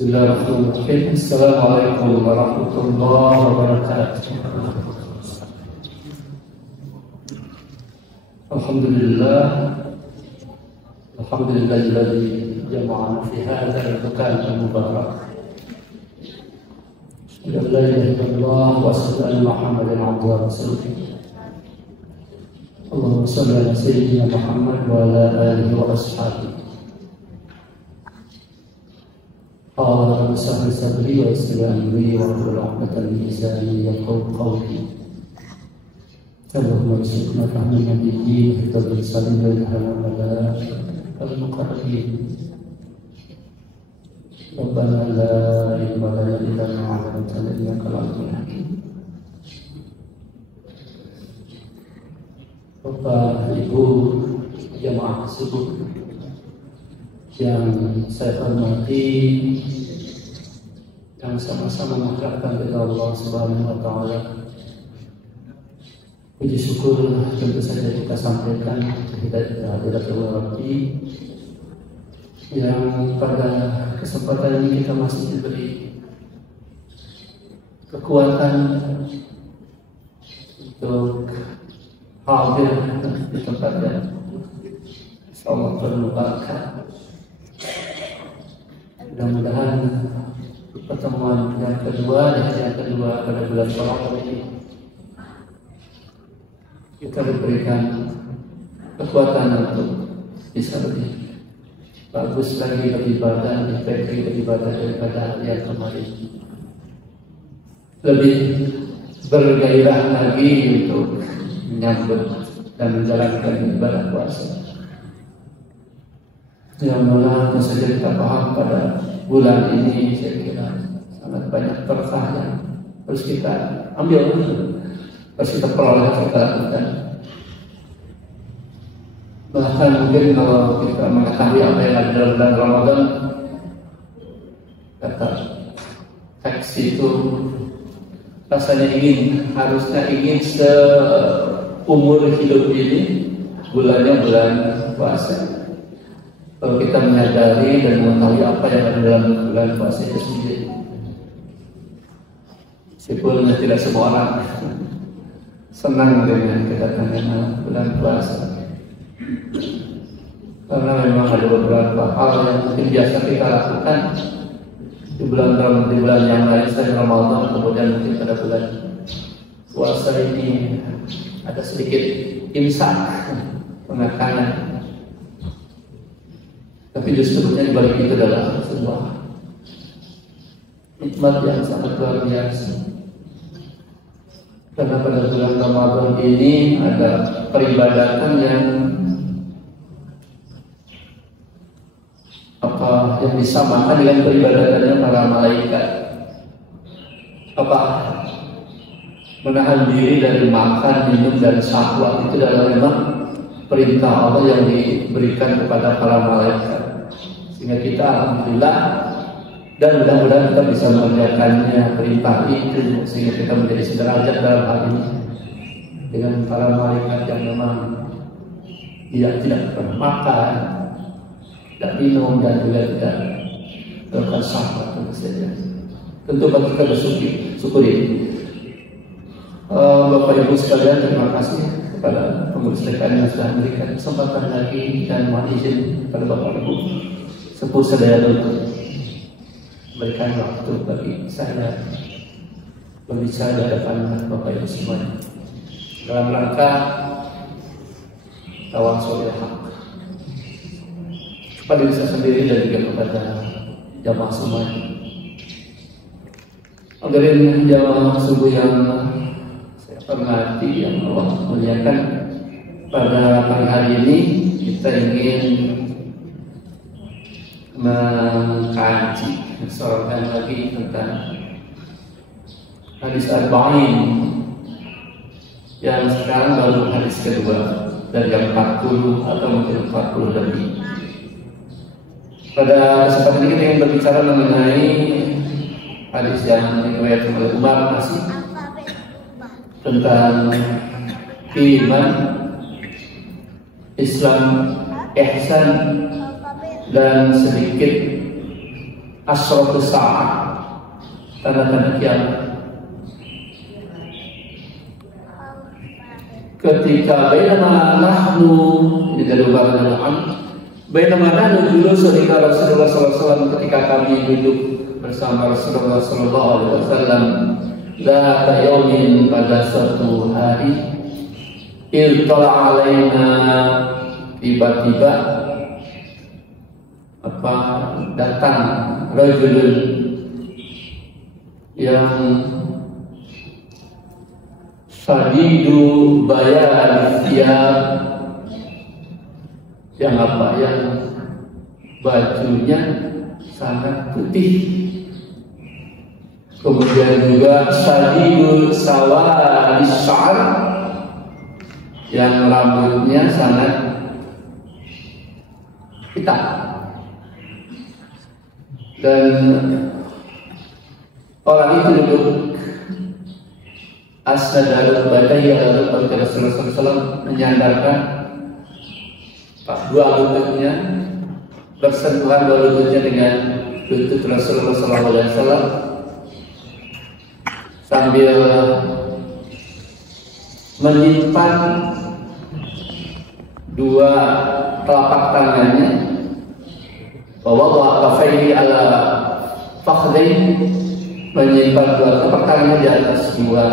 Bismillahirrahmanirrahim. Assalamualaikum warahmatullahi wabarakatuh. Alhamdulillah, alhamdulillahilladzi jama'ana fi hadzal makan al-mubarak. La ilaha illallah wa sallallahu Muhammadan abduhu wa rasuluhu. Allahumma shalli ala sayyidina Muhammad wa ala alihi wa ashabihi. قال سهل صدري ويسر امري واحلل عقدة من لساني يفقهوا قولي. اللهم ارزقنا فهم النبيين اهتدوا بالسلام والهدى والملائكة المقربين. ربنا لا علم لنا الا ما علمتنا انك انت الحكيم. Bapak, Ibu, jamaah subuh yang saya hormati, yang sama-sama mengharapkan kepada Allah Subhanahu wa Ta'ala, puji syukur tentu saja kita sampaikan tidak terlewati, yang pada kesempatan ini kita masih diberi kekuatan untuk hadir di tempat yang Allah berlupakan. Mudah-mudahan pertemuan yang kedua pada bulan Ramadan ini kita diberikan kekuatan untuk bisa lebih bagus lagi beribadah, efektif beribadah daripada yang kemarin, lebih bergairah lagi untuk menyambut dan menjalankan ibadah puasa. Yang mana saja kita paham pada bulan ini, saya kira sangat banyak berkah yang harus kita ambil, harus kita peroleh, kita lakukan. Bahkan mungkin kalau kita mengetahui apa yang ada dalam bulan Ramadan, kata teks itu rasanya harusnya ingin seumur hidup ini bulannya bulan puasa. Kalau kita menyadari dan mengetahui apa yang ada dalam bulan puasa itu sendiri, meskipun tidak semua orang senang dengan kedatangan bulan puasa, karena memang ada beberapa hal yang mungkin biasa kita lakukan di bulan yang lain selain Ramadan, kemudian mungkin pada bulan puasa ini ada sedikit imsak, penekanan. Tapi justru di balik itu adalah sebuah nikmat yang sangat luar biasa. Karena pada bulan Ramadan ini ada peribadatan yang disamakan dengan peribadatannya para malaikat. Menahan diri dari makan, minum, dan syahwat itu adalah memang perintah Allah yang diberikan kepada para malaikat, sehingga kita alhamdulillah dan mudah-mudahan kita bisa mengerjakannya perintah itu, sehingga kita menjadi sederajat dalam hal ini dengan para malaikat yang memang dia tidak pernah makan, tidak minum, dan juga tidak melakukan syahwat tentu saja. Tentu bagi kita bersyukuri. Bapak Ibu sekalian, terima kasih kepada pengurus TKN yang sudah memberikan kesempatan lagi dan mohon izin kepada Bapak Ibu sepuh sedaya untuk memberikan waktu bagi saya berbicara di hadapan Bapak Ibu semuanya dalam rangka tawasul haq kepada diri saya sendiri dan juga kepada jamaah semuanya. Hadirin jamaah subuh yang hormati, yang Allah muliakan, pada pagi hari ini kita ingin mengkaji, mensorotkan lagi tentang hadis Arba'in yang sekarang baru hadis kedua dari yang 40 atau mungkin 40 lebih. Pada kesempatan ini kita ingin berbicara mengenai hadis yang diriwayatkan oleh Umar masih tentang iman, Islam, ihsan, dan sedikit asratus sa'ah, tanda-tanda kiamat. Ketika bainama nahnu dari bainama nahnu julusun ila Rasulullah sallallahu alaihi wasallam, ketika kami duduk bersama Rasulullah sallallahu alaihi wasallam, dzata yaumin, pada suatu hari, iltala alaina, tiba-tiba datang rajulun yang sadidu bayan thiyab, yang bajunya sangat putih, kemudian juga sadidu sawadis sya'ar, yang rambutnya sangat hitam. Dan orang itu duduk asnada badaya kepada Rasulullah SAW, menyandarkan dua lututnya, bersentuhan dua lututnya dengan lutut Rasulullah SAW, sambil menyimpan dua telapak tangannya, bahwa kafaihi ala fakhdain, menyimpan dua telapak tangannya di atas dua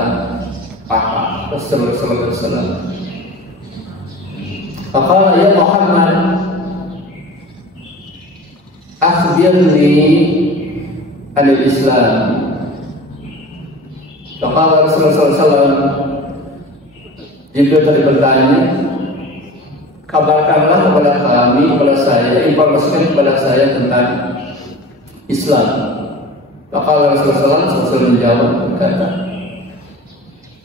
paha Rasulullah SAW. Faqala ya Muhammad, akhbirni anil Islam. Faqala Rasulullah SAW, Jibril tadi bertanya, kabarkanlah kepada kami, kepada saya, informasikan kepada saya tentang Islam. Faqala Rasulullah SAW menjawab, berkata,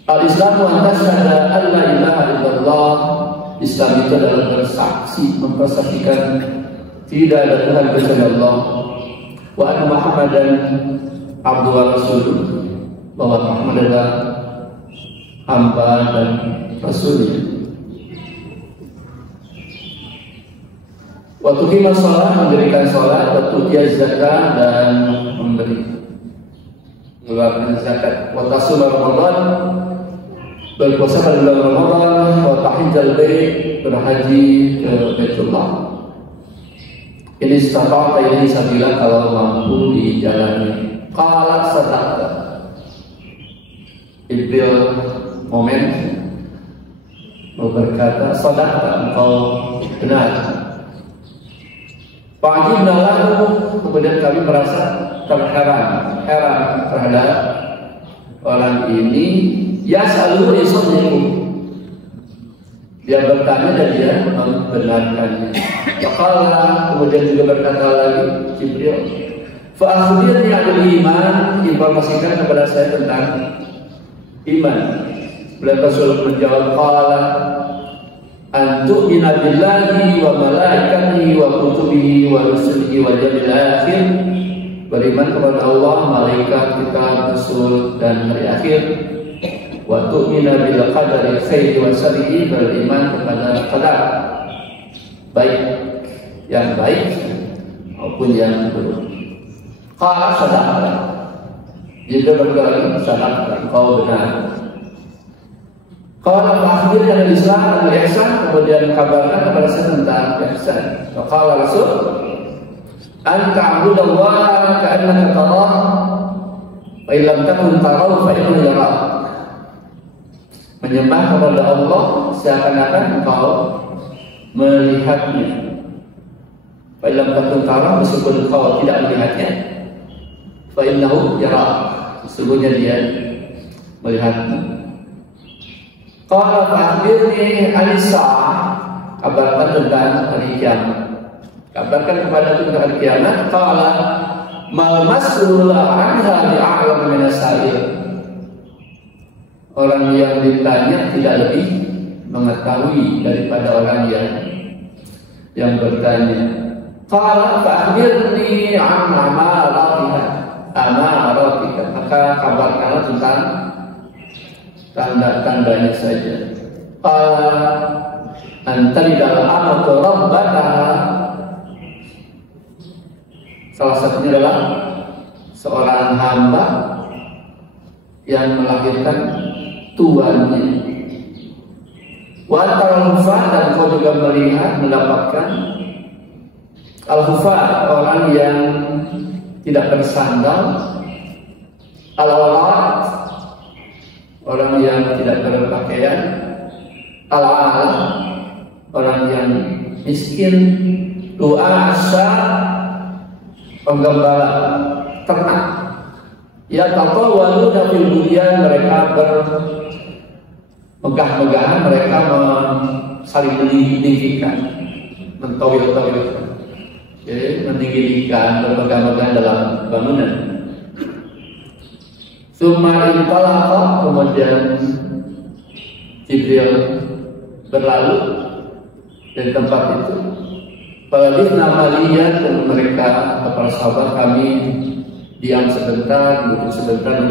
Al-Islamu an tashhada an la ilaha illallah. Islam itu adalah bersaksi, mempersaksikan tidak ada Tuhan kecuali Allah, wa anna Muhammadan abduhu wa rasuluh, bahwa Muhammad adalah hamba dan rasulnya. Wa tuqima shalah, mendirikan salat, wa tu'tiya zakat, dan mengeluarkan zakat, wa tasuma Ramadan, berpuasa pada bulan Ramadan, wa tahijjal bait, berhaji ke Baitullah. Ini istata ini sabila, kalau mampu dijalani. Qala sadaqta. Jibril momen mau berkata, sadaqta, engkau benar. Fa'ajibna lahu, kemudian kami merasa heran terhadap orang ini. Yas'aluhu yusaddiqu, dia bertanya dan dia membenarkannya. Faqala, kemudian juga berkata lagi Jibril, fa akhbirni 'anil iman, informasikan kepada saya tentang iman. Beliau Rasul menjawab, qala an tu'mina billahi wa malaikatihi wa kutubihi wa rusulihi wal yawmil akhir, beriman kepada Allah, malaikat, kitab, rasul, dan hari akhir. Wa tu'mina bil qadari khairi wa syarri, beriman kepada qadar, baik yang baik maupun yang buruk. Qala sadaqta, jika berkata sadaqta, engkau benar. Qala fa'akhbirni anil Islam wal ihsan, kemudian kabarkan kepada saya tentang ihsan. Qala Rasul, an ta'budallaha ka'annaka tarahu wa illam takun tarahu fa innahu yarak. Menyembah kepada Allah seakan-akan engkau melihatnya. Fa illam takun tarahu, meskipun engkau tidak melihatnya, fa innahu yarak, sesungguhnya dia melihatmu. Qala fa'akhbirni anis sa'ah, kabarkan tentang hari kiamat. Kabarkan kepada tentang hari kiamat. Qala mal mas'ulu anha bi'a'lam min as-sa'il, orang yang ditanya tidak lebih mengetahui daripada orang yang bertanya. Qala fa'akhbirni an amaratika, maka kabarkanlah tentang tanda-tandanya saja. Qala antalidal amatu rabbataha, Salah satunya adalah seorang hamba yang melahirkan tuannya. Wa al-hufa, dan kau juga melihat mendapatkan al-hufa, orang yang tidak bersandal, al-awrat, orang yang tidak berpakaian, al-ala, orang yang miskin, du'asa, penggembala ternak. Ya taqawwalu fil bunyan, mereka megah-megahan, mereka saling meninggikan, mentawil-tawilkan, jadi meninggikan, bermegah-megahan dalam bangunan. Summa intalaqa, kemudian Jibril berlalu dari tempat itu. Falabithna maliyan, dan mereka para sahabat kami diam sebentar, duduk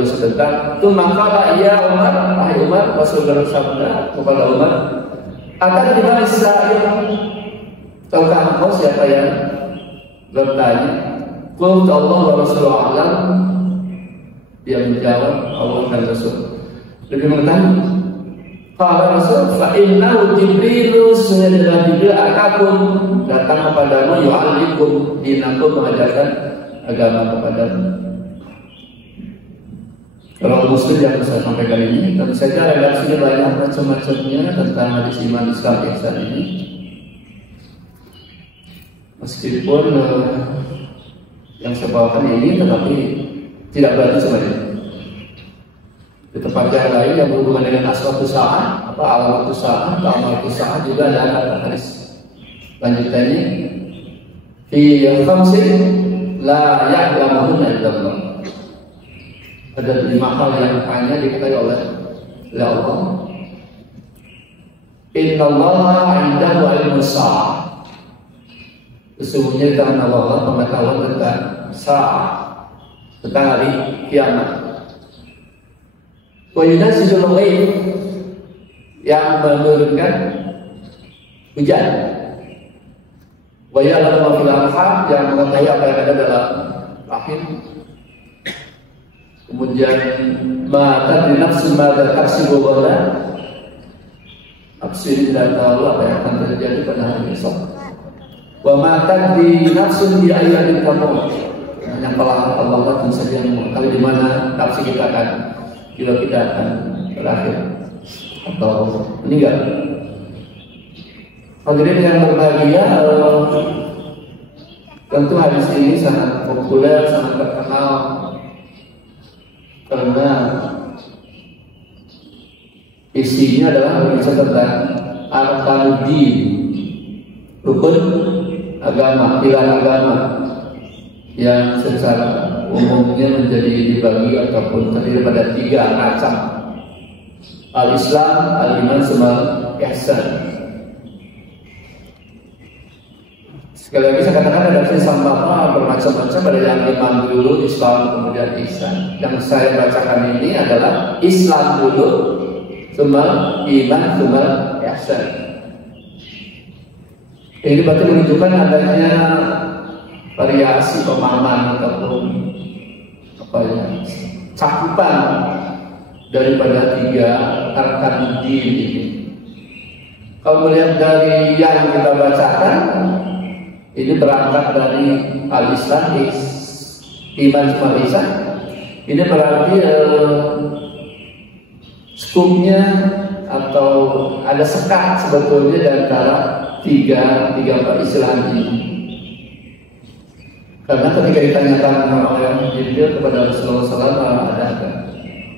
sebentar. Itu maka ya Umar, wahai Umar, Rasul bersabda kepada Umar, akan dimana Israel? Tahukah engkau siapa yang bertanya? Qul Allah wa Rasulullah alam. Dia menjawab, Allah dan Rasul lebih mengetahui. Kalau Rasul, fa innahu Jibril, sehingga Jibril akan datang kepadamu, yu'allikum dinakum, mengajarkan agama kepadamu. Kalau Muslim yang saya sampaikan ini, tentu saja redaksinya banyak macam-macamnya tentang hadis iman Islam ihsan ini. Meskipun yang saya bawakan ini, tetapi tidak berarti semuanya. Di tempat yang lain yang berhubungan dengan aswatu sa'ah, alamatu sa'ah, alamatu sa'ah juga ada hadis lanjutannya. Fi khamsin la ya'lamuhunna illallah. Ada 5 hal yang hanya diketahui oleh Allah. Innallaha 'indahu 'ilmus sa'ah. Sesungguhnya di tangan Allah pengetahuan tentang sa'ah, tentang hari kiamat. Wa yunazzilul ghaib, yang menurunkan hujan. Wa ya'lamu ma fil arham, yang mengetahui apa yang ada dalam rahim. Kemudian ma tadri nafsun ma taksibu ghadan, nafsu ini tidak tahu apa yang akan terjadi pada hari esok. Wa ma tadri nafsun bi ayyamin tamut, yang telah Allah tentu saja yang mengetahui di mana nafsu kita akan berakhir atau meninggal. Hadirin yang berbahagia, tentu hadis ini sangat populer, sangat terkenal karena isinya adalah berbicara tentang arkanuddin, rukun agama, pilar agama yang secara umumnya menjadi dibagi ataupun terdiri pada 3 macam: al-Islam, al-iman, sama ihsan. Sekali lagi saya katakan ada Islam bermacam-macam, ada yang iman dulu, Islam, kemudian ihsan. Yang saya bacakan ini adalah Islam dulu, sama iman, sama ihsan. Ini berarti menunjukkan adanya variasi pemahaman ataupun cakupan daripada 3 arkan din ini. Kalau melihat dari yang kita bacakan, ini berangkat dari al-Islam, iman sama ihsan. Ini berarti skupnya atau ada sekat sebetulnya di antara tiga istilah ini. Karena ketika ditanyakan oleh Jibril kepada Rasulullah SAW, ada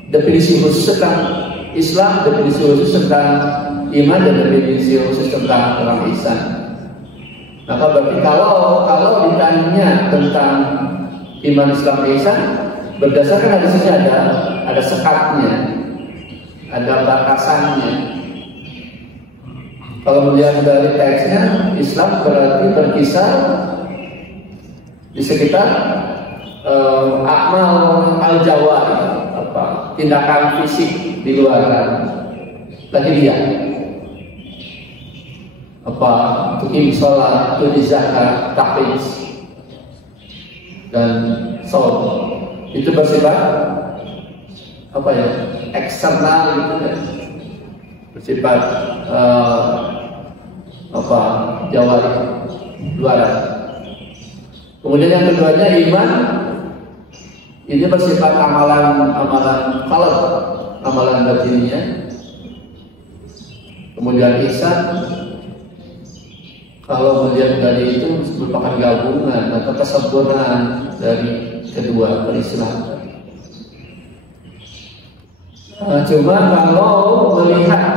definisi khusus tentang Islam, definisi khusus tentang iman, dan definisi khusus tentang orang ihsan. Maka berarti kalau ditanya tentang iman, Islam, ihsan, berdasarkan hadisnya ada sekatnya, ada batasannya. Kalau melihat dari teksnya, Islam berarti berkisar di sekitar amal al-jawari, tindakan fisik di luar lahiriah, tukim sholat, tulis zakat, tahfiz. dan saum. Itu bersifat apa ya? Eksternal gitu kan. Bersifat jawari, luaran. Kemudian yang keduanya iman, ini bersifat amalan qalb, amalan batinnya. Kemudian ihsan, kalau melihat dari itu merupakan gabungan atau kesempurnaan dari kedua peristiwa. Cuma kalau melihat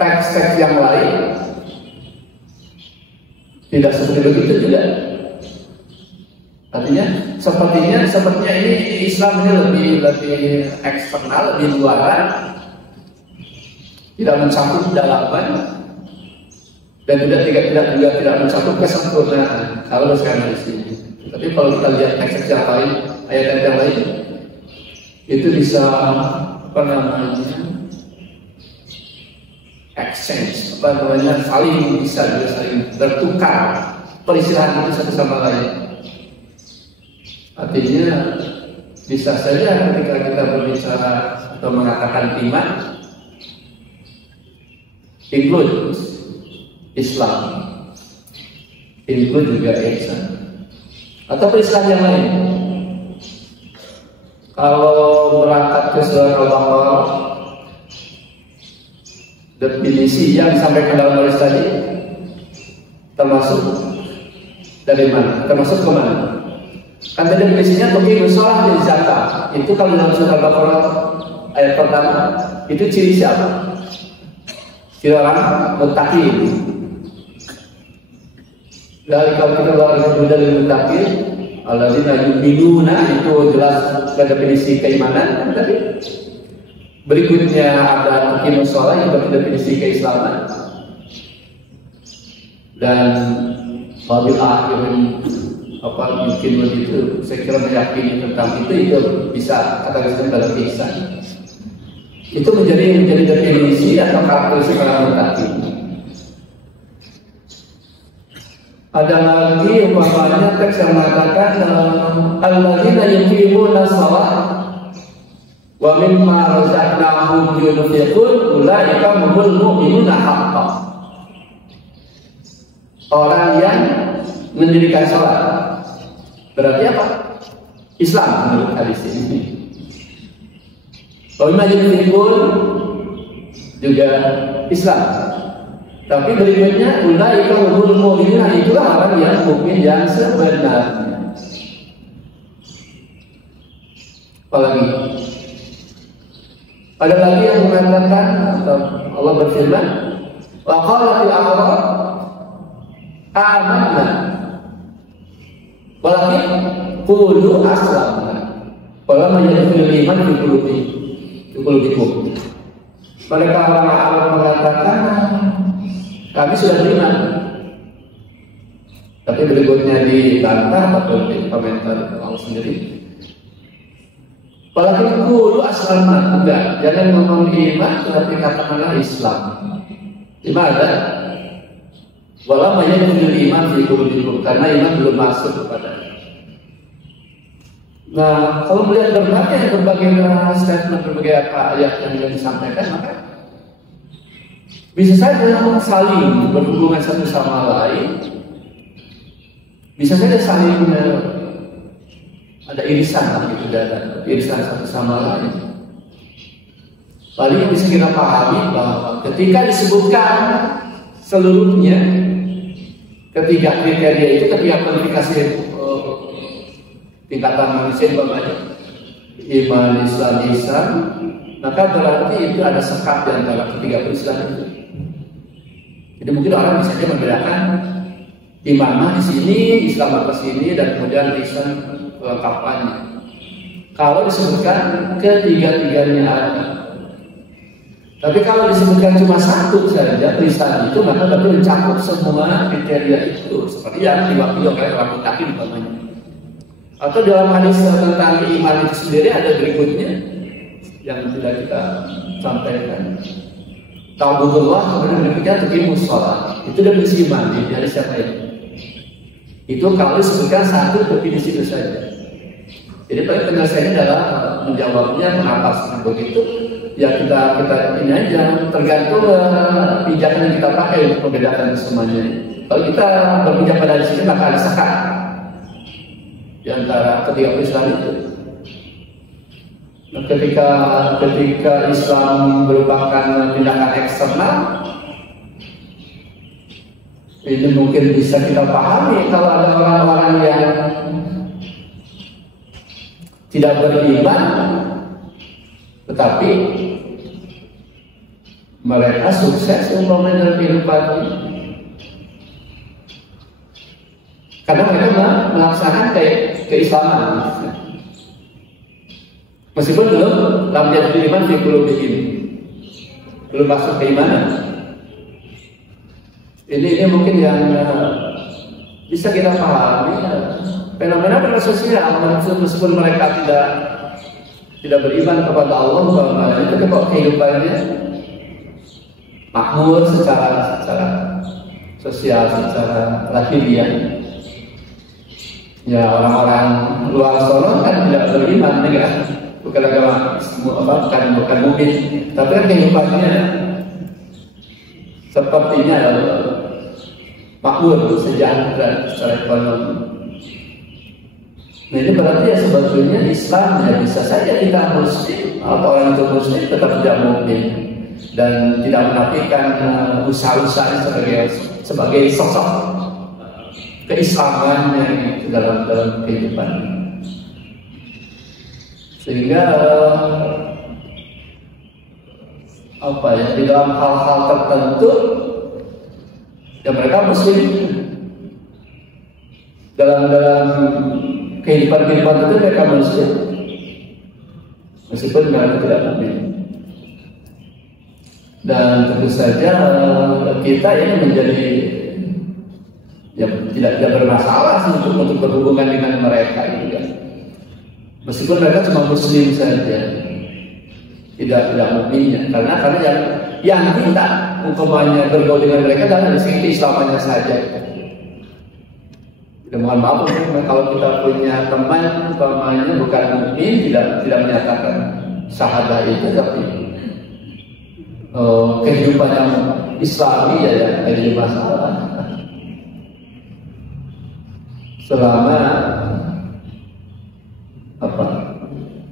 teks-teks yang lain tidak seperti begitu juga. Artinya sepertinya ini Islam ini lebih eksternal, lebih luaran, tidak mencakup dalaman, dan tidak mencakup kesempurnaan kalau sekarang di sini. Tapi kalau kita lihat teks yang lain, ayat yang lain, itu bisa exchange, saling bertukar peristilaan itu satu sama lain. Artinya bisa saja ketika kita berbicara atau mengatakan iman include Islam, include juga ihsan atau peristilaan yang lain. Kalau berangkat ke surah Al-Baqarah, definisi yang disampaikan dalam baris tadi termasuk dari mana? Termasuk kemana? Kan tadi definisinya tuqim shalah dan zakat. Itu kalau dalam surah Al-Baqarah ayat pertama, itu ciri siapa? Ciri orang muttaqin. Dari kalau kita baru dari muttaqin, alladzina yu'minuna, itu jelas definisi keimanan kan tadi. Berikutnya ada tuqim shalah, itu definisi keislaman. Dan wabil akhirin mungkin begitu, saya kira meyakini tentang itu bisa katakan dalam ihsan. Itu menjadi definisi atau karakteristik orang muttaqin. Ada lagi umpamanya teks yang mengatakan alladzina yuqimuna shalah wa mimma razaqnahum yunfiqun ulaika humul mu'minuna haqqan. Orang yang mendirikan salat berarti apa? Islam menurut hadis ini. Kalau majlis juga Islam. Tapi berikutnya ulaika humul mu'minun, itulah orang yang mukmin yang sebenarnya. Apalagi ada lagi yang mengatakan atau Allah berfirman, wa qalatil a'rab amanna walakin qulu aslamna wala yadkhulul iman fi qulubikum. Mereka orang Arab mengatakan kami sudah beriman, tapi berikutnya dibantah atau di komentar Allah sendiri. Walakin qulu aslamna, enggak, jangan ngomong iman tetapi katakanlah Islam. Di mana? Walau yadkhulul iman fi qulubikum, karena iman belum masuk kepada. Nah, kalau melihat berbagai statement, berbagai ayat yang disampaikan, maka bisa saja saling berhubungan satu sama lain, bisa saja saling ada irisan gitu, ada irisan satu sama lain. Paling yang bisa kita pahami bahwa ketika disebutkan seluruhnya ketiga kriteria itu, ketika kualifikasi tingkatan manusia umpamanya iman, Islam, ihsan, maka berarti itu ada sekat di antara ketiga peristiwa itu. Jadi mungkin orang bisa saja membedakan iman di sini, Islam ke sini, dan kemudian ihsan kelengkapannya. Kalau disebutkan ketiga-tiganya ada. Tapi kalau disebutkan cuma satu saja peristiwa itu, maka berarti mencakup semua kriteria itu, seperti yang diwakili oleh orang muttaqin umpamanya. Atau dalam hadis tentang iman itu sendiri ada berikutnya yang sudah kita sampaikan. Ta'budullah, kemudian berikutnya tuqimus shalah. Itu definisi iman dari siapa ya? Itu kalau disebutkan satu definisi itu saja. Jadi penyelesaiannya adalah menjawabnya kenapa seperti begitu. Ya kita ini aja, tergantung pijakan yang kita pakai untuk membedakan semuanya. Kalau kita berpijak pada di sini maka ada sekat di antara ketiga Islam itu. Nah, ketika Islam merupakan tindakan eksternal, ini mungkin bisa kita pahami kalau ada orang-orang yang tidak beriman, tetapi mereka sukses dalam kehidupan ini. Karena mereka melaksanakan keislaman. Meskipun belum lam yadkhul iman fi qulubihim, belum masuk keimanan. Ini mungkin yang bisa kita pahami fenomena sosial, meskipun mereka tidak beriman kepada Allah, itu kok kehidupannya makmur secara sosial, secara lahiriah. Ya orang-orang luar sana kan tidak beriman, kan? Bukan agama, bukan mukmin, tapi kan kehidupannya sepertinya makmur, sejahtera secara ekonomi. Nah ini berarti ya sebetulnya Islam ya bisa saja kita muslim atau orang itu muslim tetap tidak mukmin dan tidak menafikan usaha-usahanya sebagai sosok keislamannya gitu dalam kehidupan. Sehingga di dalam hal-hal tertentu ya mereka muslim, dalam kehidupan itu mereka muslim meskipun mereka tidak mukmin. Dan tentu saja kita ini menjadi ya tidak bermasalah untuk berhubungan dengan mereka itu ya. Meskipun mereka cuma muslim saja, tidak mukminnya, karena yang kita umpamanya bergaul dengan mereka adalah dari segi keislamannya saja. Mohon maaf kalau kita punya teman umpamanya bukan mukmin, tidak menyatakan syahadah itu, tapi kehidupan yang Islami ya ada masalah. Selama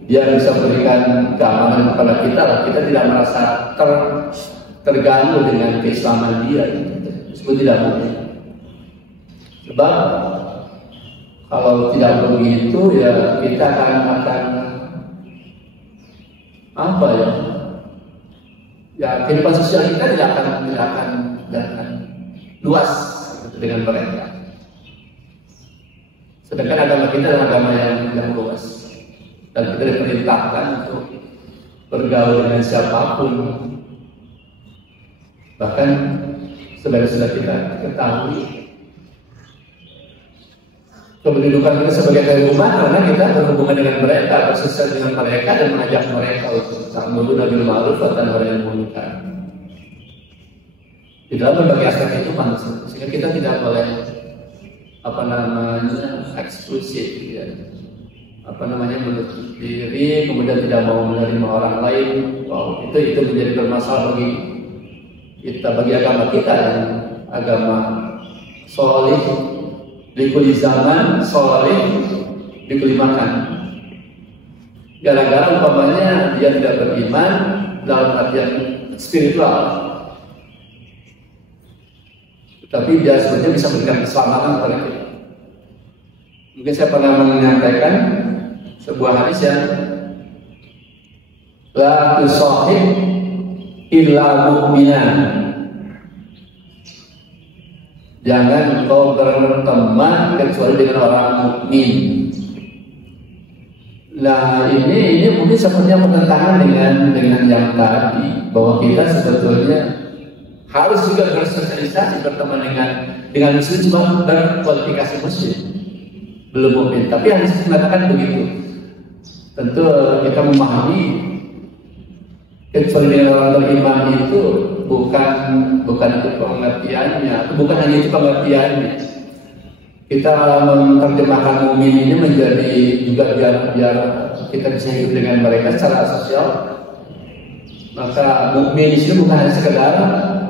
dia bisa berikan keamanan kepada kita tidak merasa terganggu dengan keislaman dia, meskipun tidak mungkin. Sebab kalau tidak begitu ya kita akan kehidupan sosial kita tidak akan luas dengan mereka. Sedangkan agama kita adalah agama yang luas. Dan kita diperintahkan untuk bergaul dengan siapapun. Bahkan sudah kita ketahui kependudukan kita sebagai umat karena kita berhubungan dengan mereka, bersosial dengan mereka dan mengajak mereka untuk ta'muru bil ma'ruf wa tanha 'anil munkar. Di dalam berbagai aspek itu manusia, sehingga kita tidak boleh eksklusif ya. Menutup diri, kemudian tidak mau menerima orang lain. Wow, itu menjadi bermasalah bagi kita, bagi agama kita dan agama sholih di kulli zaman, sholih di kulli makan. Gara-gara umpamanya dia tidak beriman dalam artian spiritual, tapi dia sebenarnya bisa memberikan keselamatan kepada kita. Mungkin saya pernah menyampaikan sebuah hadis yang la tusahib illa mu'minan. Jangan engkau berteman kecuali dengan orang mukmin. Nah ini mungkin sepertinya bertentangan dengan yang tadi, bahwa kita sebetulnya harus juga bersosialisasi, berteman dengan muslim cuma berkualifikasi muslim, belum mukmin. Tapi yang mengatakan begitu. Tentu kita memahami kecuali dengan orang beriman itu bukan itu pengertiannya, bukan hanya itu pengertiannya. kita menerjemahkan mukmin ini menjadi juga biar kita bisa hidup dengan mereka secara sosial. Maka mukmin di sini bukan hanya sekedar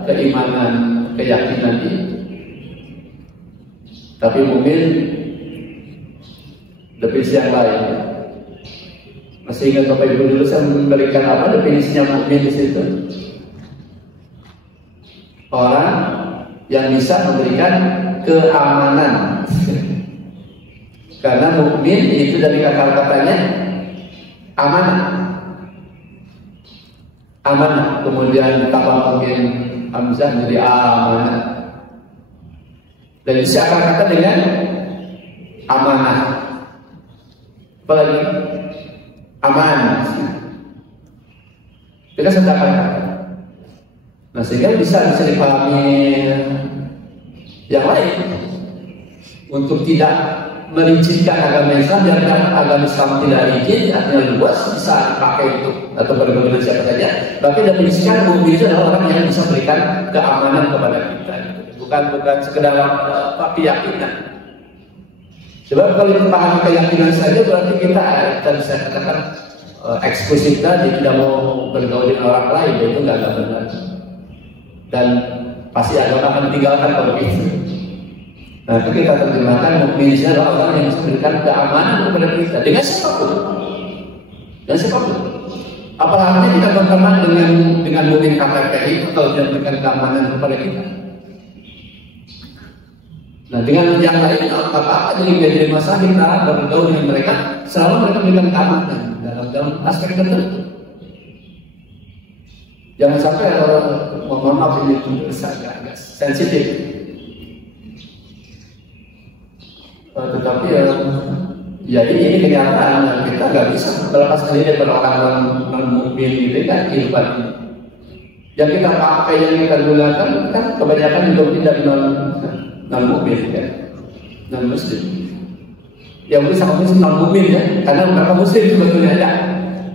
keimanan, keyakinan ini, tapi mukmin definisi yang lain. Masih ingat Bapak Ibu dulu saya memberikan apa definisinya mukmin di situ? Orang yang bisa memberikan keamanan. Karena mukmin itu dari kata-katanya amanah. Amanah, kemudian tambah mungkin hamzah menjadi amanah. Dan bisa kata dengan amanah. Apalagi aman. Kita sedangkan. Nah, sehingga bisa dipahami yang lain untuk tidak merincikan agama Islam, biar agama Islam tidak rigid, artinya luas, bisa dipakai untuk atau bergaul dengan siapa saja. Tapi definisikan mukmin itu adalah orang yang bisa berikan keamanan kepada kita, bukan sekedar keyakinan. Sebab kalau kita pahami keyakinan saja berarti kita bisa katakan eksklusif tadi, tidak mau bergaul dengan orang lain, itu nggak benar. Dan pasti agama akan ditinggalkan kalau begitu. Nah, itu kita terjemahkan mukmin adalah orang yang bisa memberikan keamanan kepada kita dengan siapapun. Dan siapapun. Apalagi kita berteman dengan mukmin KPPI itu kalau dia memberikan keamanan kepada kita. Nah, dengan yang lain apa-apa jadi masalah kita bergaul dengan mereka, selalu mereka memberikan keamanan dalam aspek tertentu. Jangan sampai mohon maaf ini agak sensitif. Tetapi ya ini kenyataan, kita nggak bisa melepaskan diri dari orang non-mukmin itu kan kehidupan ini. Yang kita pakai, yang kita gunakan kan kebanyakan juga tidak non-mukmin ya, non-muslim. Yang mungkin sama muslim non-mukmin ya, karena mereka muslim sebetulnya ya.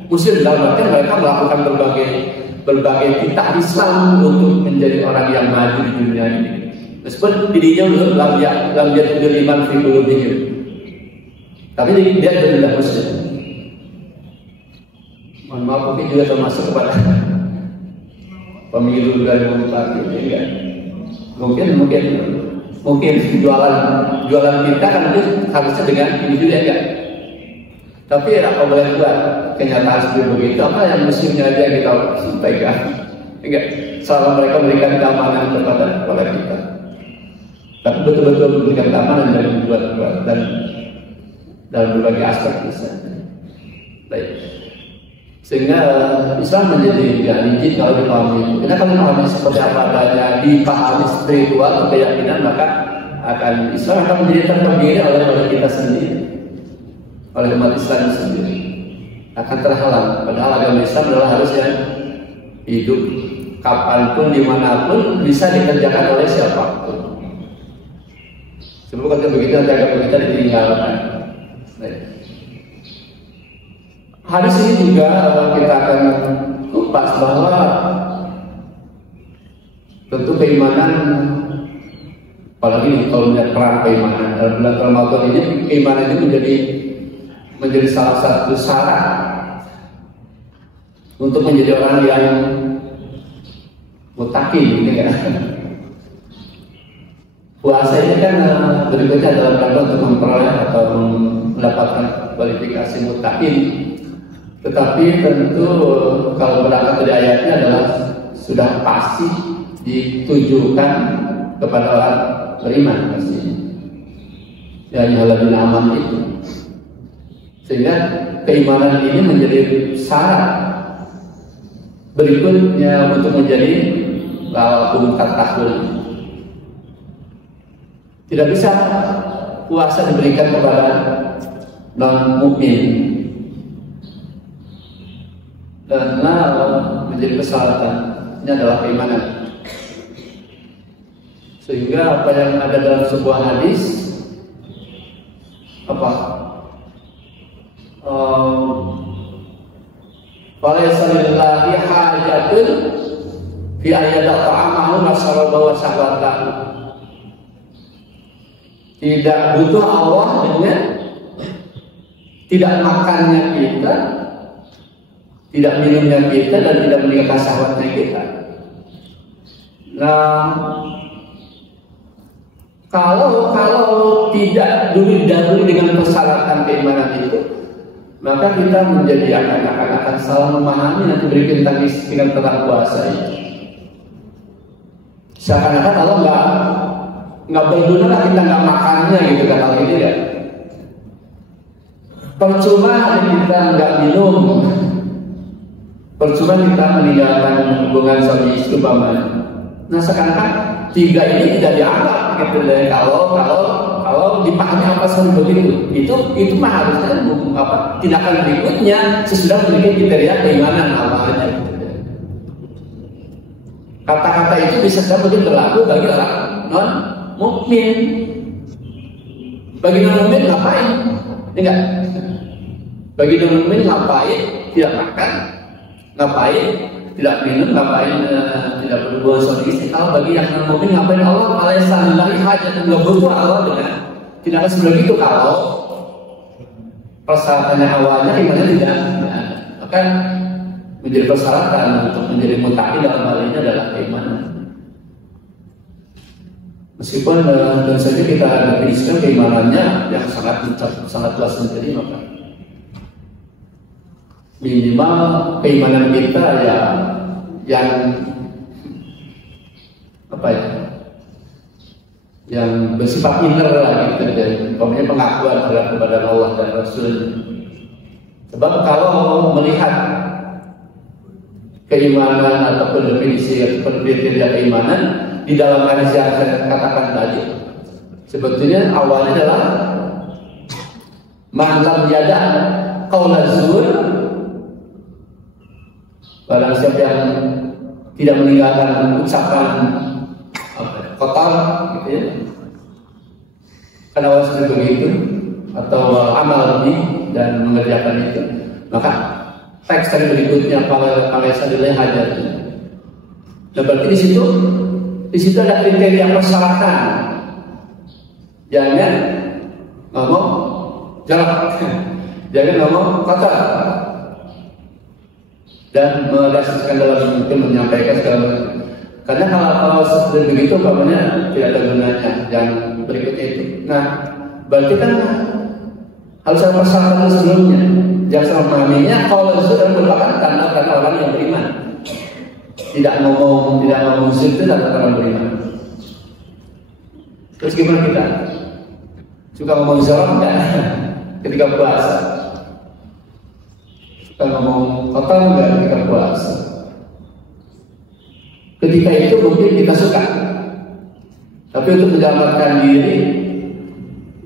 Muslim dalam artian mereka melakukan berbagai kitab Islam untuk menjadi orang yang maju di dunia ini. Meskipun dirinya belum lam yadkhulul iman fi qulubihim, tapi dia tidak muslim. Mohon maaf, mungkin juga termasuk kepada pemilu 2004 ini enggak. Mungkin jualan kita kan itu harusnya dengan ini juga enggak. Tapi apa boleh buat kenyataan seperti begitu, apa yang muslimnya aja kita pegang, enggak. Selalu mereka memberikan keamanan kepada kita. Tapi betul-betul memberikan keamanan dari buat dan dalam berbagai aspek misalnya. Baik. Sehingga Islam menjadi tidak rigid kalau dipahami. Karena kalau dipahami seperti apa adanya, dipahami spiritual atau keyakinan, maka Islam akan menjadi terdiri oleh kita sendiri, oleh umat Islam sendiri. Akan terhalang. Padahal agama Islam adalah harusnya hidup kapanpun, dimanapun, bisa dikerjakan oleh siapapun. Sebab kalau begitu nanti agama kita ditinggalkan. Hadis ini juga kita akan kupas bahwa tentu keimanan, apalagi kalau melihat perang keimanan dalam bulan Ramadan ini, keimanan itu menjadi salah satu syarat untuk menjadi orang yang muttaqi, gitu kan? Puasa ini kan berikutnya dalam rangka untuk memperoleh atau mendapatkan kualifikasi muttaqin. Tetapi tentu kalau berangkat dari ayatnya adalah sudah pasti ditujukan kepada orang beriman pasti. Ya alladzina amanu itu. Sehingga keimanan ini menjadi syarat berikutnya untuk menjadi tahun. Tidak bisa puasa diberikan kepada non-mukmin karena menjadi persyaratan. Ini adalah keimanan. Sehingga apa yang ada dalam sebuah hadis apa? Falaysa lillahi hajatun fi ayyada ta'amahu wa syarabahu wa syahwatahu. tidak butuh Allah dengan tidak makannya kita, tidak minumnya kita, dan tidak meninggalkan syahwatnya kita. Nah, kalau tidak dulu dengan persyaratan keimanan itu, maka kita menjadi akan salah memahami nanti berikut dengan tentang puasa itu. Seakan-akan kalau nggak berguna lah kita nggak makannya gitu kan, hal ini ya. Percuma kita nggak minum, percuma kita meninggalkan hubungan suami istri umpamanya. Nah, seakan-akan tiga ini tidak dianggap gitu deh. Kalau dipahami apa seperti itu mah harusnya tindakan berikutnya sesudah memiliki kriteria keimanan awalnya. Gitu. Kata-kata itu bisa saja berlaku bagi orang non mukmin. Bagi non mukmin ngapain? Enggak. Bagi non mukmin ngapain? Tidak makan. Ngapain? Tidak minum. Ngapain? Tidak berhubungan suami istri. Kalau bagi yang non mukmin ngapain? Allah alaihi hajat nggak butuh Allah dengan tindakan seperti itu. Kalau persyaratannya awalnya imannya tidak, maka menjadi persyaratan untuk menjadi muttaqi dalam hal ini adalah keimanan. Meskipun dan saja kita definisikan keimanannya yang sangat luas menjadi, maka minimal keimanan kita ya yang yang bersifat inner lah gitu, dan pengakuan terhadap kepada Allah dan Rasul. Sebab kalau melihat keimanan ataupun definisi kriteria keimanan di dalam hadis yang saya katakan tadi, sebetulnya awalnya adalah man lam yada qaula zur, barang siapa yang tidak meninggalkan ucapan kotor gitu ya, karena awal sudah begitu, atau amal dan mengerjakan itu, maka teks tadi berikutnya kalau sadilai hajat. Nah, berarti di situ ada kriteria persyaratan. Jangan ngomong jorok, jangan ngomong kotor, dan mendasarkan dalam mungkin menyampaikan segala macam. Karena kalau seperti begitu, umpamanya tidak ada gunanya. Yang berikutnya itu. Nah, berarti kan harus ada persyaratan sebelumnya. Jangan salah memahaminya, kalau itu adalah merupakan tanda-tanda orang yang beriman. Tidak ngomong musyrik itu tanda orang beriman. Terus gimana kita? Suka ngomong jorok enggak? Ketika puasa. Suka ngomong kotor enggak ketika puasa? Ketika itu mungkin kita suka, tapi untuk menyelamatkan diri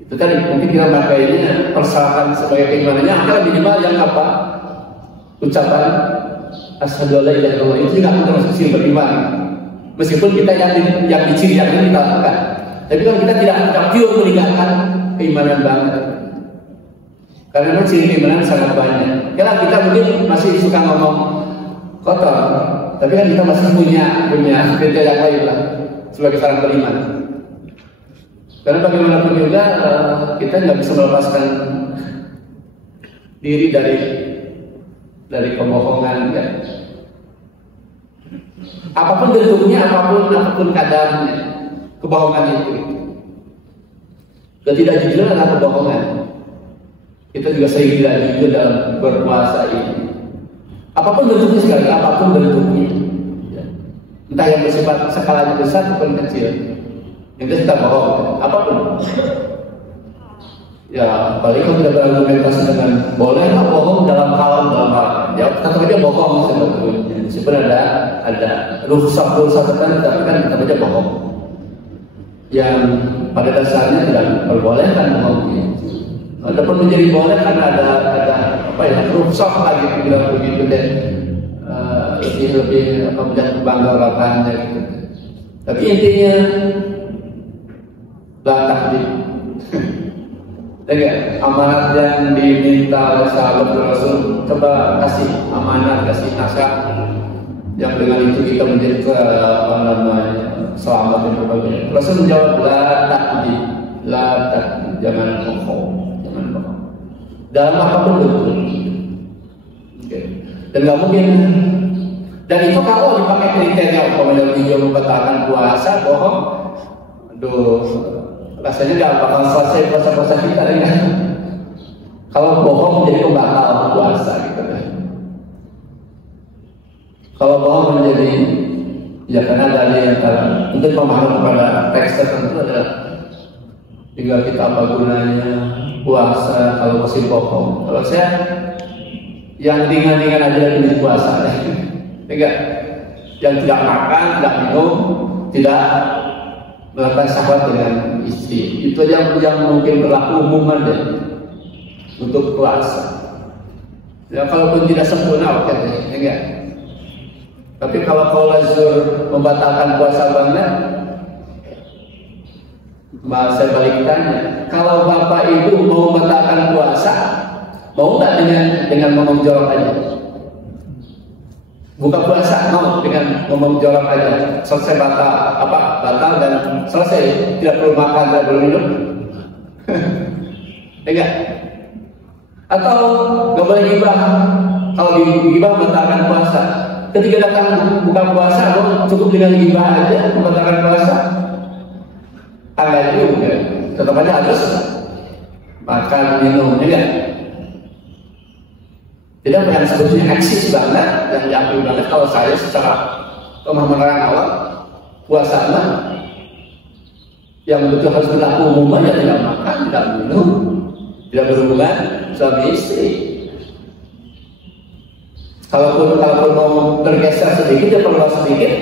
itu kan mungkin kita makainya persyaratan sebagai keimanannya akan minimal yang apa? Ucapan asyhadu alla ilaha illallah itu tidak termasuk sih beriman. Meskipun kita yang dicirikan kita lakukan, tapi kalau kita tidak pure meninggalkan keimanan banget, karena ciri keimanan sangat banyak. Kalau kita mungkin masih suka ngomong kotor, tapi kan kita masih punya kriteria yang lain lah sebagai seorang beriman. Karena bagaimanapun juga kita nggak bisa melepaskan diri dari kebohongan ya. Apapun bentuknya, apapun kadarnya, kebohongan itu. Ketidakjujuran adalah kebohongan. Kita juga sering tidak jujur dalam berpuasa ini. Apapun bentuknya sekali, apapun bentuknya, ya. Entah yang bersifat skalanya besar ataupun kecil, itu kita bohong, apapun. Ya, paling kalau tidak berargumentasi dengan bolehlah bohong dalam hal, ya tetap aja bohong sebetulnya. Sebenarnya ada rukhsah tertentu, tapi kan tetap aja bohong. Yang pada dasarnya tidak diperbolehkan bohong. Ataupun menjadi boleh karena ada rukhsah lagi bilang begitu deh, lebih menjadi kebanggaan gitu. Tapi intinya takdir. Amanat yang diminta oleh sahabat Rasul, coba kasih amanat, kasih nasihat yang dengan itu kita menjadi selamat dan berbahagia. Rasul menjawab la jangan bohong, jangan bohong. Dalam apapun betul. Okay. Dan nggak mungkin. Dan itu kalau dipakai kriteria umpamanya video membatalkan puasa, bohong, aduh, rasanya nggak bakal selesai puasa-puasa kita ya. Kalau bohong menjadi pembatal puasa gitu kan. Kalau bohong menjadi ya karena dari antara untuk pemahaman kepada teks tertentu adalah juga kita apa gunanya puasa kalau masih bohong. Kalau saya yang ringan-ringan aja dari puasa ya. Enggak, yang tidak makan, tidak minum, tidak melakukan syahwat dengan istri. Itu yang mungkin berlaku umum aja untuk puasa. Ya kalaupun tidak sempurna oke deh, enggak. Tapi kalau lazur membatalkan puasa banget, saya balik tanya, kalau bapak ibu mau membatalkan puasa, mau nggak dengan ngomong jorok aja? Buka puasa mau dengan ngomong jorok aja, selesai batal dan selesai, tidak perlu makan, tidak perlu minum, enggak? Atau nggak boleh gibah, kalau gibah membatalkan puasa. Ketika datang buka puasa, cukup dengan gibah aja membatalkan puasa? Enggak juga, tetap aja harus makan minum, enggak? Tidak yang sebetulnya eksis banget, yang diakui banget kalau saya secara pemahaman orang awam puasa yang betul harus berlaku umum ya tidak makan, tidak minum, tidak berhubungan suami istri. Kalaupun mau tergeser sedikit ya perlu sedikit.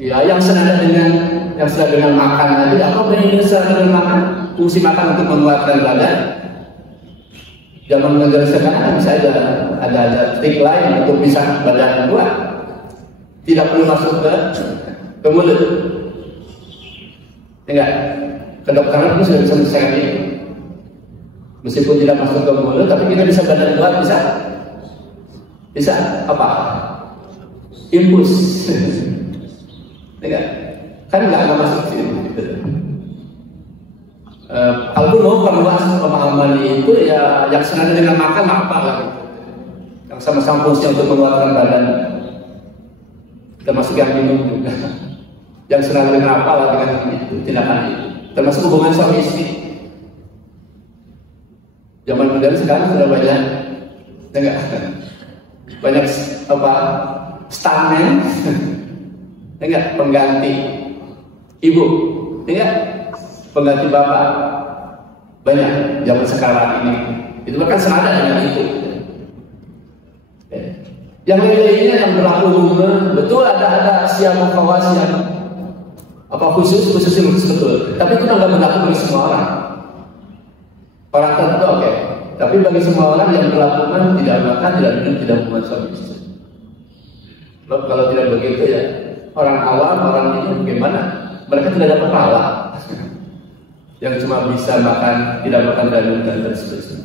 Ya yang senada dengan makan nanti apa benar senada dengan makan? Fungsi makan untuk menguatkan badan. Zaman negara sekarang bisa ada trik lain untuk bisa badan kuat, tidak perlu masuk ke mulut, enggak. Kedokteran pun sudah bisa menyelesaikan ini, meskipun tidak masuk ke mulut, tapi kita bisa badan kuat, bisa apa? Impuls, enggak? Kan nggak masuk sini. Kalaupun mau perluas pemahaman itu ya yang senada dengan makan apa lah gitu. Yang sama-sama fungsi untuk menguatkan badan, termasuk yang minum juga. Yang senada dengan apa lah dengan itu tindakan itu, termasuk hubungan suami istri. Zaman modern sekarang sudah banyak stuntman, enggak pengganti ibu, enggak. Pengganti bapak banyak zaman sekarang ini. Itu bahkan senada dengan itu. Yang lainnya yang berlaku umum betul ada siang kawas yang khusus betul. Tapi itu nggak berlaku bagi semua orang. Orang tertentu oke. Tapi bagi semua orang yang berlaku tidak makan, tidak minum, tidak hubungan suami istri. Kalau tidak begitu ya orang awam, orang ini bagaimana? Mereka tidak dapat pahala. Yang cuma bisa makan, tidak makan dan seterusnya.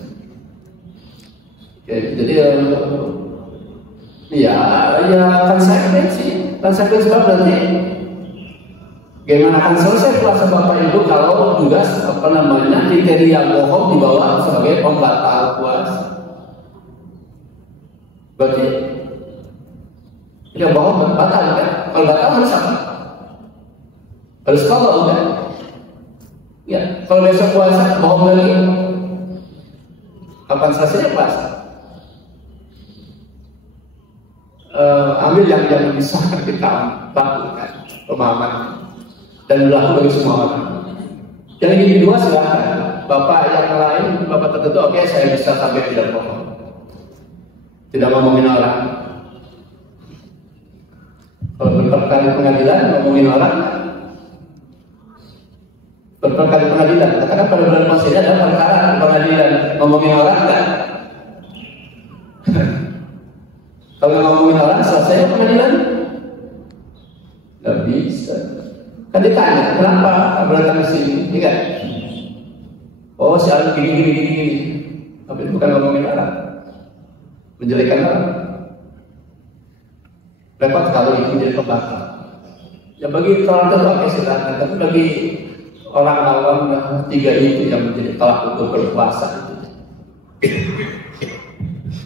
Oke, jadi ya konsekuensi berarti gimana akan selesai puasa bapak ibu kalau juga kriteria bohong dibawa sebagai pembatal puasa. Berarti tidak bohong batal kan? Kalau batal harus apa? Harus kalau kan? Ya, kalau besok puasa bohong lagi, kapan selesai puasa? Ambil yang bisa kita lakukan pemahaman dan berlaku bagi semua orang. Yang ini dua silakan. Bapak yang lain, bapak tertentu, oke, saya bisa sampai tidak bohong, tidak ngomongin orang. Kalau berperkara pengadilan ngomongin orang. Berperkara pengadilan, karena pada bulan puasa ini ada perkara pengadilan ngomongin orang kan? Kalau ngomongin orang selesai pengadilan, nggak bisa. Kan ditanya kenapa berdatang ke sini, enggak? Oh si Alif gini. Tapi bukan ngomongin orang, menjelekkan orang. Repot kalau itu jadi pembatal. Ya bagi orang tertentu silakan, tapi bagi orang awam tiga itu yang menjadi tolak ukur berpuasa itu.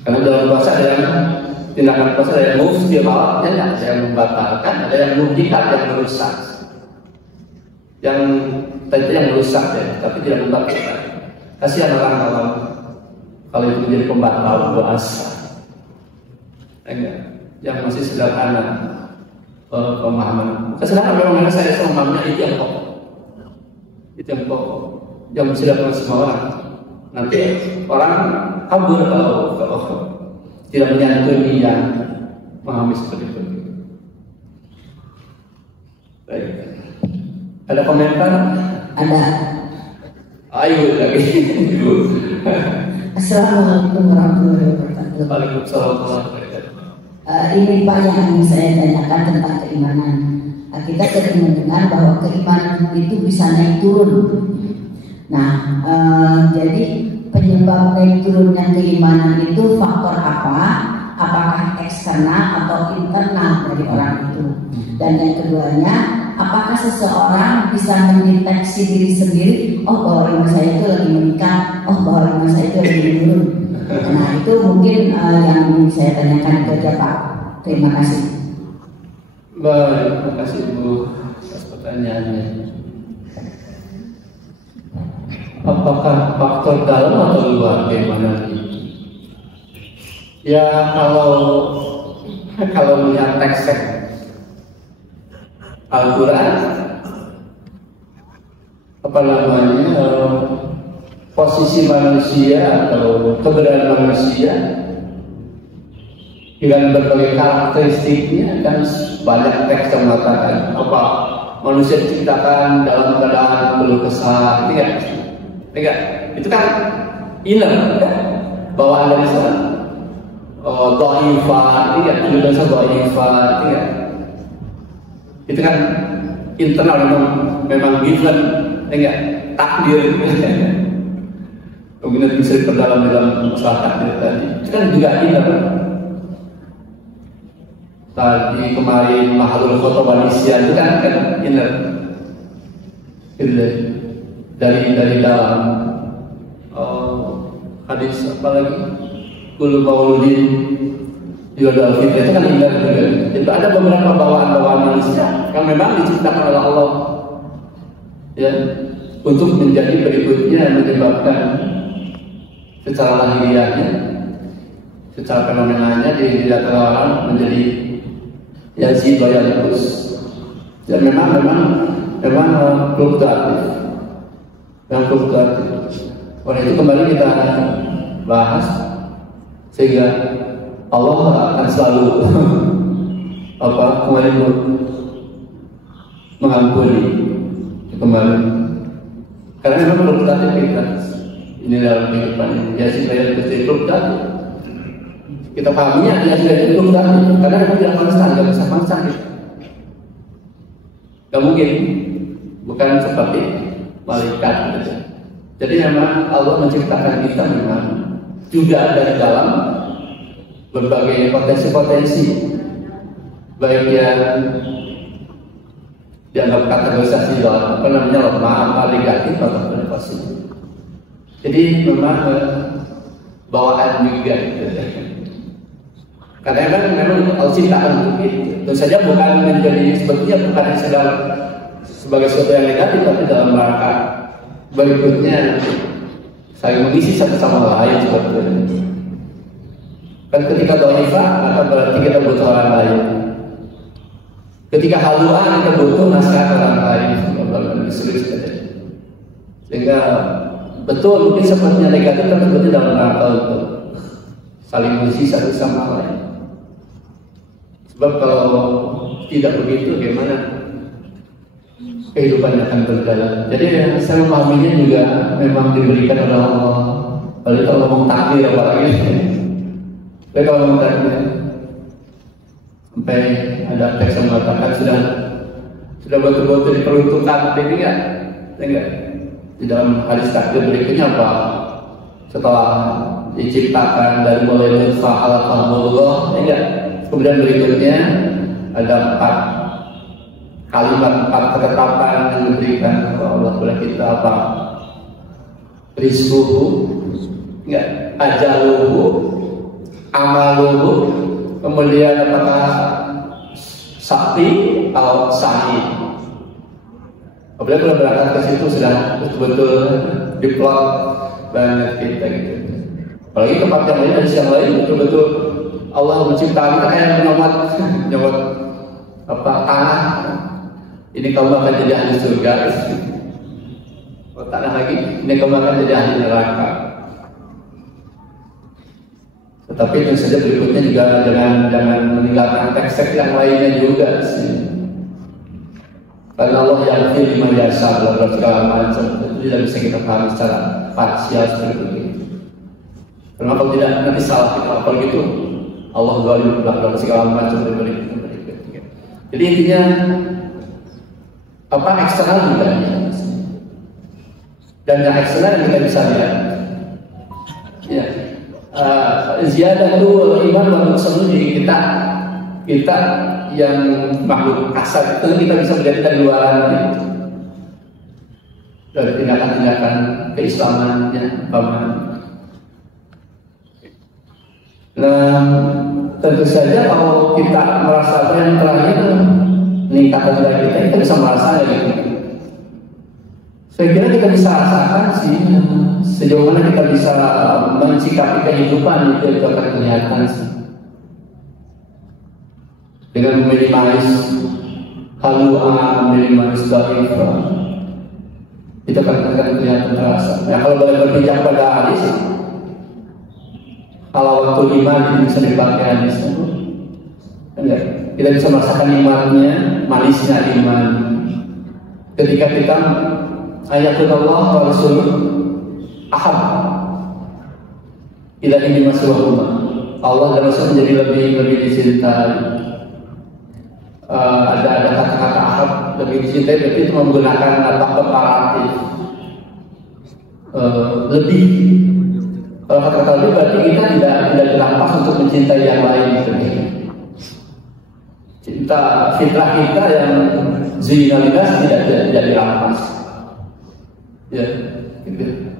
Karena dalam puasa ada yang tindakan puasa ada yang muftirat, ada yang membatalkan, ada yang muhdikat, yang merusak. Yang tadi yang merusak ya, tapi tidak membatalkan. Kasihan orang awam kalau itu menjadi pembatal puasa. Yang masih sederhana pemahaman. Kesadaran memang saya memahaminya itu yang pokok. Itu yang pokok. Yang mesti dilakukan semua orang. Nanti orang kabur kalau tidak menyantuni yang memahami seperti itu. Baik. Ada komentar? Ada. Ayo lagi. Assalamualaikum warahmatullahi wabarakatuh. Waalaikumsalam warahmatullahi wabarakatuh. Ini Pak yang ingin saya tanyakan tentang keimanan. Kita sering mendengar bahwa keimanan itu bisa naik turun. Nah, jadi penyebab naik turunnya keimanan itu faktor apa? Apakah eksternal atau internal dari orang itu? Dan yang keduanya, apakah seseorang bisa mendeteksi diri sendiri? Oh, bahwa iman saya itu lagi meningkat. Oh, bahwa iman saya itu lagi menurun. Nah, itu mungkin yang ingin saya tanyakan ke Pak. Terima kasih. Baik, terima kasih Bu atas pertanyaannya. Apakah faktor dalam atau luar keimanan itu? Ya kalau melihat teks Al-Quran, posisi manusia atau keberadaan manusia dengan berbagai karakteristiknya, kan banyak teks yang mengatakan apa manusia diciptakan dalam keadaan penuh kesal, itu kan inner kan? Bawaan dari sana dhaifah, itu kan internal, memang given, takdir. Kemudian bisa diperdalam dalam masalah takdir tadi. Itu kan juga inner. Tadi kemarin mahalul khotobanisya itu kan inner. Dari dalam hadis apa lagi? Kul mauludin yudal fitri itu kan inner juga. Jadi ada beberapa bawaan-bawaan manusia yang memang diciptakan oleh Allah ya, untuk menjadi berikutnya menyebabkan secara lahiriahnya, secara fenomenanya dilihat orang menjadi yazid wa yalkus. Dan memang fluktuatif, yang fluktuatif. Oleh itu kembali kita bahas sehingga Allah akan selalu kembali mengampuni kembali. Karena memang fluktuatif kita. Ini dalam kehidupan ini, ya saya itu fluktuatif. Kita pahamnya ya sudah itu fluktuatif, karena memang tidak konstan, tidak bisa konstan. Tidak mungkin, bukan seperti malaikat. Gitu. Jadi memang Allah menciptakan kita memang juga ada di dalam berbagai potensi-potensi, baik yang dianggap kategorisasi dalam lemah, negatif atau positif. Jadi memang bawaan juga gitu. Karena memang Allah ciptakan untuk itu. Tentu saja bukan menjadi sebetulnya bukan sedang sebagai sesuatu yang negatif, tapi dalam rangka berikutnya saling mengisi satu sama lain seperti itu. Kan ketika dhaifah akan berarti kita butuh orang lain. Ketika haluan kita butuh nasihat orang lain. Sehingga betul mungkin sepertinya negatif, tapi sebetulnya dalam rangka untuk saling mengisi satu sama lain. Sebab kalau tidak begitu, bagaimana kehidupannya akan berjalan? Jadi saya memahaminya juga memang diberikan oleh Allah. Lalu kalau ngomong takdir apalagi, tapi kalau ngomong takdir, sampai ada teks yang mengatakan sudah betul-betul diperuntukkan, enggak? Di dalam hadis takdir berikutnya apa? Setelah diciptakan dari mulai nutfah alaqahullah, kemudian berikutnya ada 4 kalimat 4 ketetapan yang diberikan oleh Allah kepada kita apa? Rizquhu, enggak, ajaluhu, amaluhu, kemudian apakah sakti atau sahi. Apabila kalau berangkat ke situ sudah betul-betul diplot banget kita gitu. Apalagi tempat yang lain dan yang lain betul-betul Allah menciptakan kita kayak nyomot apa tanah. Ini kamu akan jadi ahli surga. Oh, tanah lagi, ini kamu akan jadi ahli neraka. Tetapi tentu saja berikutnya juga jangan meninggalkan teks-teks yang lainnya juga sih. Karena Allah yang lima biasa dalam segala macam itu tidak bisa kita pahami secara parsial seperti itu. Karena kalau tidak nanti salah kita apa gitu. Allah zalim dalam segala macam berikut. Jadi intinya apa eksternal juga dan yang eksternal yang kita bisa lihat. Ya. Ziyadah itu iman menurut sendiri kita yang makhluk kasar itu kita bisa melihat dari luaran itu, dari tindakan-tindakan keislamannya, nah tentu saja kalau kita merasa yang terakhir meningkatkan dari kita bisa merasa gitu. Saya kira kita bisa rasakan sih sejauh mana kita bisa mencikapi kehidupan itu akan kelihatan sih. Dengan minimalis haluan, minimalis dhaifah, itu akan kelihatan terasa. Ya kalau boleh berpijak pada hadis, kalau waktu iman bisa dipakai hadis, enggak? Kita bisa merasakan imannya, manisnya iman. Ketika kita ayatullah wa rasul ahad ila ini maswahuma, Allah dan Rasul menjadi lebih dicintai. Ada kata-kata ahad lebih dicintai, berarti itu menggunakan kata komparatif lebih. Kalau kata-kata lebih berarti kita tidak dirampas untuk mencintai yang lain. Cinta fitrah kita yang zinalitas tidak dirampas. Ya, gitu.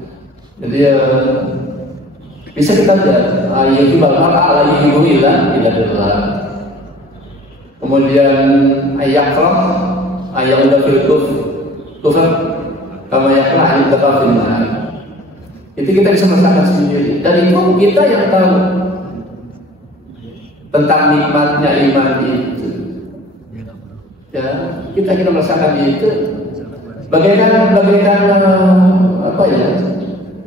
Jadi bisa kita lihat ayat bakal alaihi ila billah. Kemudian ayakrah ayat udah kufur kama yakrah ayat bakal firman. Itu kita bisa merasakan sendiri. Dan itu kita yang tahu tentang nikmatnya iman itu. Ya, kita merasakan itu. Bagaikan apa ya?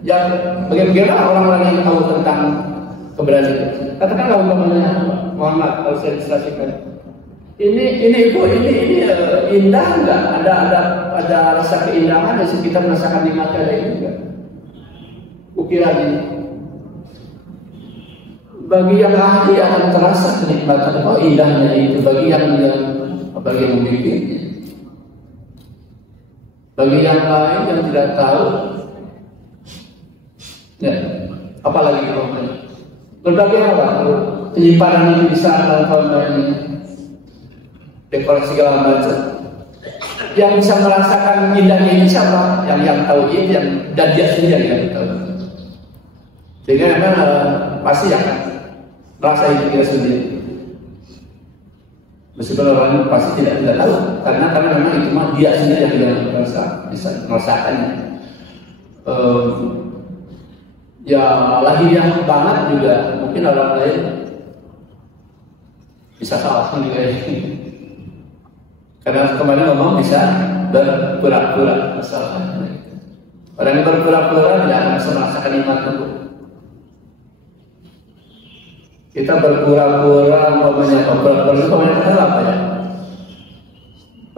Yang bagaimana orang-orang yang tahu tentang keberadaan. Katakanlah umpamanya, Muhammad kalau saya diserasikan. Ini ibu, ini indah enggak? Ada rasa keindahan yang kita merasakan nikmatnya ada itu enggak? Ukiran ini. Bagi yang ahli akan terasa kenikmatan, oh indahnya itu. Bagi yang memilikinya. Bagi yang lain yang tidak tahu, ya, apalagi berbagai apa? Penyimpanan ini bisa dalam dekorasi segala macam. Yang bisa merasakan indahnya ini siapa? Yang tahu ini, dan dia sendiri yang tahu. Sehingga pasti akan merasa itu dia sendiri. Meskipun orang pasti tidak tahu, karena memang itu mah dia sendiri yang bisa merasakannya. Ya lahiriah banget juga mungkin orang lain bisa salah sendiri. Karena kemarin ngomong bisa berpura-pura masalahnya. Orang yang berpura-pura tidak akan bisa merasakan nikmat itu. Kita berpura-pura apa ya?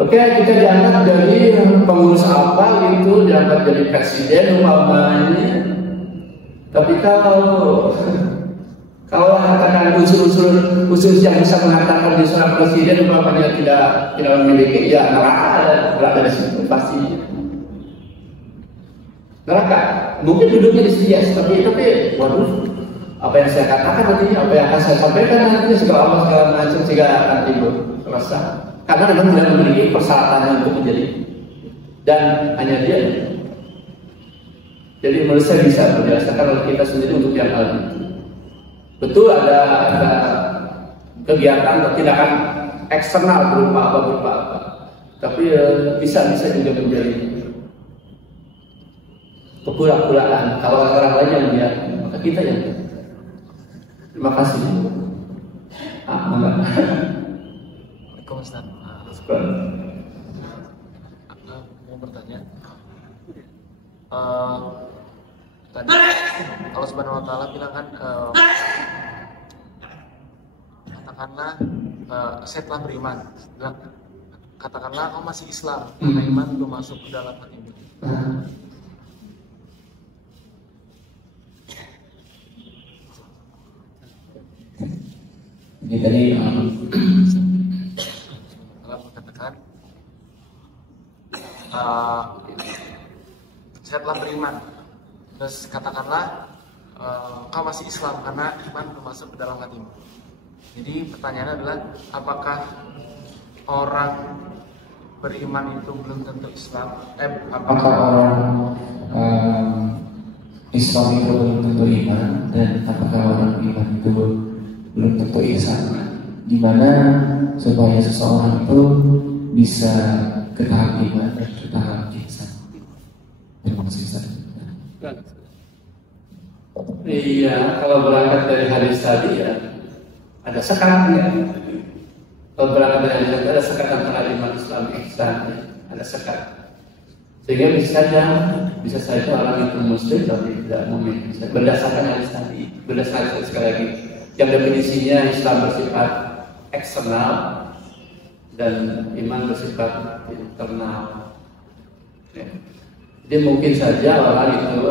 Oke, kita diangkat jadi pengurus apa gitu, diangkat jadi presiden umpamanya. Tapi kalau katakan unsur yang bisa mengatakan di seorang presiden umpamanya tidak memiliki, ya neraka berada di situ pasti. Neraka mungkin duduknya di sini, tapi waduh. Apa yang saya katakan nantinya, apa yang akan saya sampaikan nantinya segala macam sehingga akan timbul rasa karena memang tidak memiliki persyaratan untuk menjadi, dan hanya dia. Jadi menurut saya bisa berdasarkan oleh kita sendiri untuk yang hal itu. Betul ada kegiatan atau tindakan eksternal berupa apa, tapi bisa juga menjadi kepura-puraan. Kalau orang lain yang melihat, maka kita yang. Terima kasih. Ustaz, mau bertanya. Tadi Allah Subhanahu Wa Taala bilang kan, katakanlah saya telah beriman. Katakanlah kau masih Islam, karena iman belum masuk ke dalam hatimu. Ini tadi mengatakan saya telah beriman, terus katakanlah kau masih Islam karena iman belum masuk ke dalam hatimu. Jadi pertanyaannya adalah, apakah orang beriman itu belum tentu Islam? Apakah orang Islam itu belum tentu iman, dan apakah orang iman itu belum tentu ihsan? Di mana supaya seseorang itu bisa ke tahap iman dan ke tahap ihsan? Terima kasih Ustaz. Iya, kalau berangkat dari hadis tadi ya ada sekat ya. Kalau berangkat dari hadis tadi ada sekat antara iman Islam ihsan, ya. Ada sekat. Sehingga bisa saja orang itu muslim tapi tidak mukmin. Berdasarkan hadis tadi, berdasarkan sekali lagi yang definisinya Islam bersifat eksternal dan iman bersifat internal. Ya. Jadi mungkin saja orang itu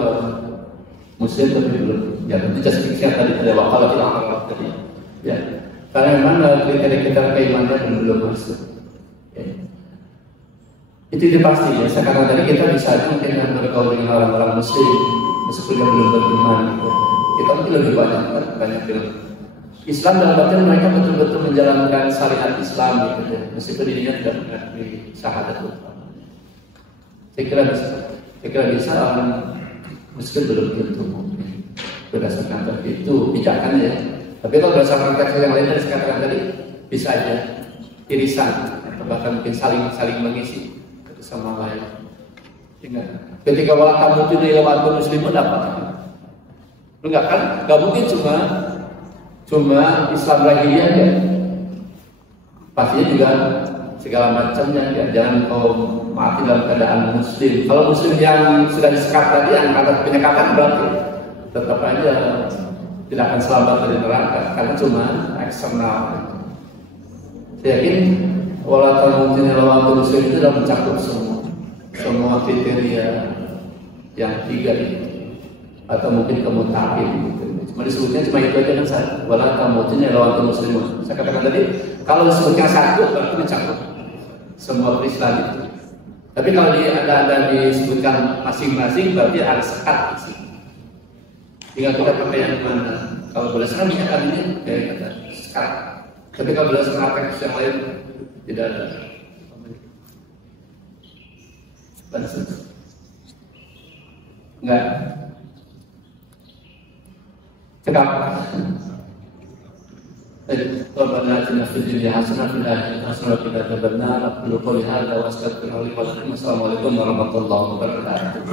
muslim tapi belum. Ya, itu jasminya tadi ada wakala tidak Allah tadi. Ya, karena memang kriteria keimanan belum masuk. Ya. Itu pasti ya. Sekarang tadi kita bisa mungkin bergaul dengan orang-orang muslim meskipun dia belum beriman. Kita mungkin lebih banyak bilang Islam dalam artian mereka betul-betul menjalankan syariat Islam gitu ya. Meskipun dirinya tidak mengakui syahadat. Saya kira bisa orang muslim belum tentu mukmin berdasarkan tadi itu pijakan ya. Tapi kalau berdasarkan teks yang lain dari sekarang tadi bisa aja irisan atau bahkan mungkin saling mengisi satu sama lain. Ingat, ketika wala kamu itu dilewati muslim dapat. Enggak kan? Gak mungkin cuma Islam lagi aja. Pastinya juga segala macamnya ya. Jangan kau mati dalam keadaan muslim. Kalau muslim yang sudah disekat tadi angkatan penyekatan berarti tetap aja tidak akan selamat dari neraka karena cuma eksternal. Saya yakin wala tamutunna illa wa antum muslimun itu sudah mencakup semua kriteria yang tiga itu, atau mungkin kemutakin gitu. Cuma disebutnya cuma itu aja kan saya. Wala tamutunna illa wa antum muslimun. Saya katakan tadi kalau disebutnya satu berarti mencakup semua Islam itu. Tapi kalau ada disebutkan masing-masing berarti ada sekat sih. Tinggal kita pakai yang mana. Kalau berdasarkan niatan ini kayak kata sekarang. Tapi kalau berdasarkan teks yang lain tidak ada. Berdasarkan enggak. Cekap. Rabbana atina fid dunya hasanah wa fil akhirati hasanah wa qina adzabannar. Aqulu qouli hadza wa astaghfirullaha li wa lakum. Assalamualaikum warahmatullahi wabarakatuh.